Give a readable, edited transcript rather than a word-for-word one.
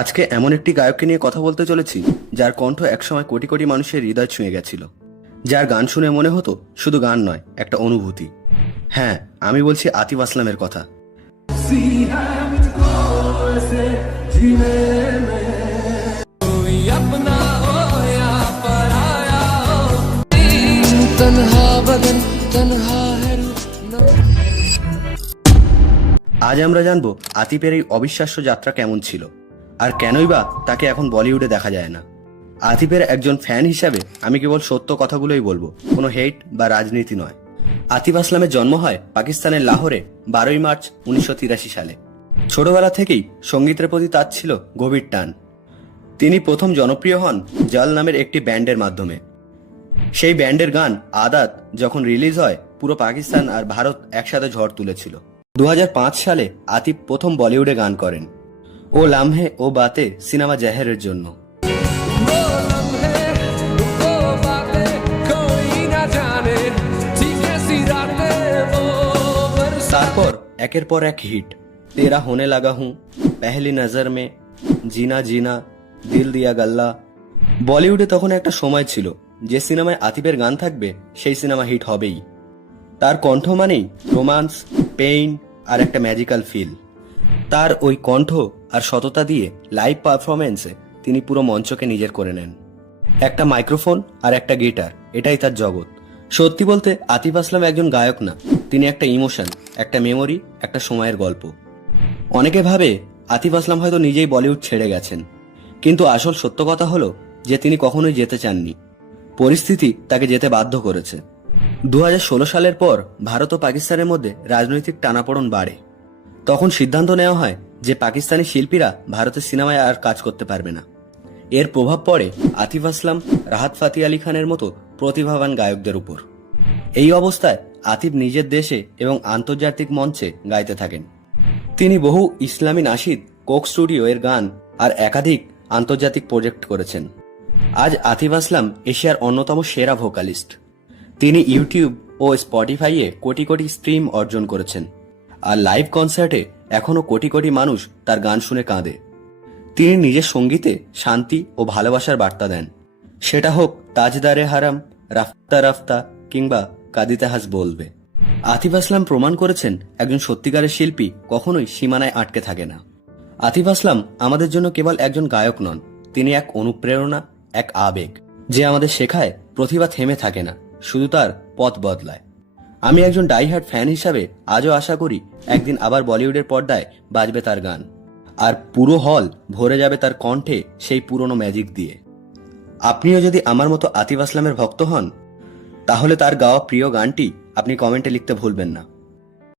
আজকে এমন একটি গায়ককে নিয়ে কথা বলতে চলেছি যার কণ্ঠ একসময় কোটি কোটি মানুষের হৃদয় ছুঁয়ে গেছিল, যার গান শুনে মনে হতো শুধু গান নয়, একটা অনুভূতি। হ্যাঁ, আমি বলছি আতিফ আসলামের কথা। আজ আমরা জানবো আতিফের এই অবিশ্বাস্য যাত্রা কেমন ছিল, আর কেনই বা তাকে এখন বলিউডে দেখা যায় না। আতিফের একজন ফ্যান হিসাবে আমি কেবল সত্য কথাগুলোই বলবো, কোনো হেট বা রাজনীতি নয়। আতিফ আসলামের জন্ম হয় পাকিস্তানের লাহোরে 12ই মার্চ 1983 সালে। ছোটবেলা থেকেই সঙ্গীতের প্রতি তার ছিল গভীর টান। তিনি প্রথম জনপ্রিয় হন জল নামের একটি ব্যান্ডের মাধ্যমে। সেই ব্যান্ডের গান আদাত যখন রিলিজ হয়, পুরো পাকিস্তান আর ভারত একসাথে ঝড় তুলেছিল। 2005 সালে আতিফ প্রথম বলিউডে গান করেন ও লামহে ও বাতে সিনেমা জাহেরের জন্য। তারপর একের পর এক হিট, তেরা হোনে লাগা হুঁ, পেহলি নজর মে, জিনা জিনা, দিল দিয়া গাল্লা। বলিউডে তখন একটা সময় ছিল যে সিনেমায় আতিফের গান থাকবে সেই সিনেমা হিট হবেই। তার কণ্ঠ মানেই রোমান্স, পেইন আর একটা ম্যাজিক্যাল ফিল। তার ওই কণ্ঠ আর সততা দিয়ে লাইভ পারফরমেন্সে তিনি পুরো মঞ্চকে নিজের করে নেন। একটা মাইক্রোফোন আর একটা গিটার, এটাই তার জগৎ। সত্যি বলতে আতিফ আসলাম একজন গায়ক না, তিনি একটা ইমোশন, একটা মেমোরি, একটা সময়ের গল্প। অনেকে ভাবে আতিফ আসলাম হয়তো নিজেই বলিউড ছেড়ে গেছেন, কিন্তু আসল সত্য কথা হলো যে তিনি কখনোই যেতে চাননি। পরিস্থিতি তাকে যেতে বাধ্য করেছে। 2016 সালের পর ভারত ও পাকিস্তানের মধ্যে রাজনৈতিক টানাপোড়েন বাড়ে। তখন সিদ্ধান্ত নেওয়া হয় যে পাকিস্তানি শিল্পীরা ভারতের সিনেমায় আর কাজ করতে পারবে না। এর প্রভাব পড়ে আতিফ আসলাম, রাহাত ফাতি আলী খানের মতো প্রতিভাবান গায়কদের উপর। এই অবস্থায় আতিফ নিজের দেশে এবং আন্তর্জাতিক মঞ্চে গাইতে থাকেন। তিনি বহু ইসলামী নাশিদ, কোক স্টুডিও এর গান আর একাধিক আন্তর্জাতিক প্রজেক্ট করেছেন। আজ আতিফ আসলাম এশিয়ার অন্যতম সেরা ভোকালিস্ট। তিনি ইউটিউব ও স্পটিফাইয়ে কোটি কোটি স্ট্রিম অর্জন করেছেন, আর লাইভ কনসার্টে এখনো কোটি কোটি মানুষ তার গান শুনে কাঁদে। তিনি নিজের সঙ্গীতে শান্তি ও ভালোবাসার বার্তা দেন, সেটা হোক তাজদারে হারাম, রাফতা রাফতা কিংবা কাদিতে হাস বলবে। আতিফ আসলাম প্রমাণ করেছেন একজন সত্যিকারের শিল্পী কখনোই সীমানায় আটকে থাকে না। আতিফ আসলাম আমাদের জন্য কেবল একজন গায়ক নন, তিনি এক অনুপ্রেরণা, এক আবেগ, যে আমাদের শেখায় প্রতিভা থেমে থাকে না, শুধু তার পথ বদলায়। আমি একজন ডাইহার্ড ফ্যান হিসাবে আজও আশা করি একদিন আবার বলিউডের পর্দায় বাজবে তার গান, আর পুরো হল ভরে যাবে তার কণ্ঠে সেই পুরনো ম্যাজিক দিয়ে। আপনিও যদি আমার মতো আতিফ আসলামের ভক্ত হন, তাহলে তার গাওয়া প্রিয় গানটি আপনি কমেন্টে লিখতে ভুলবেন না।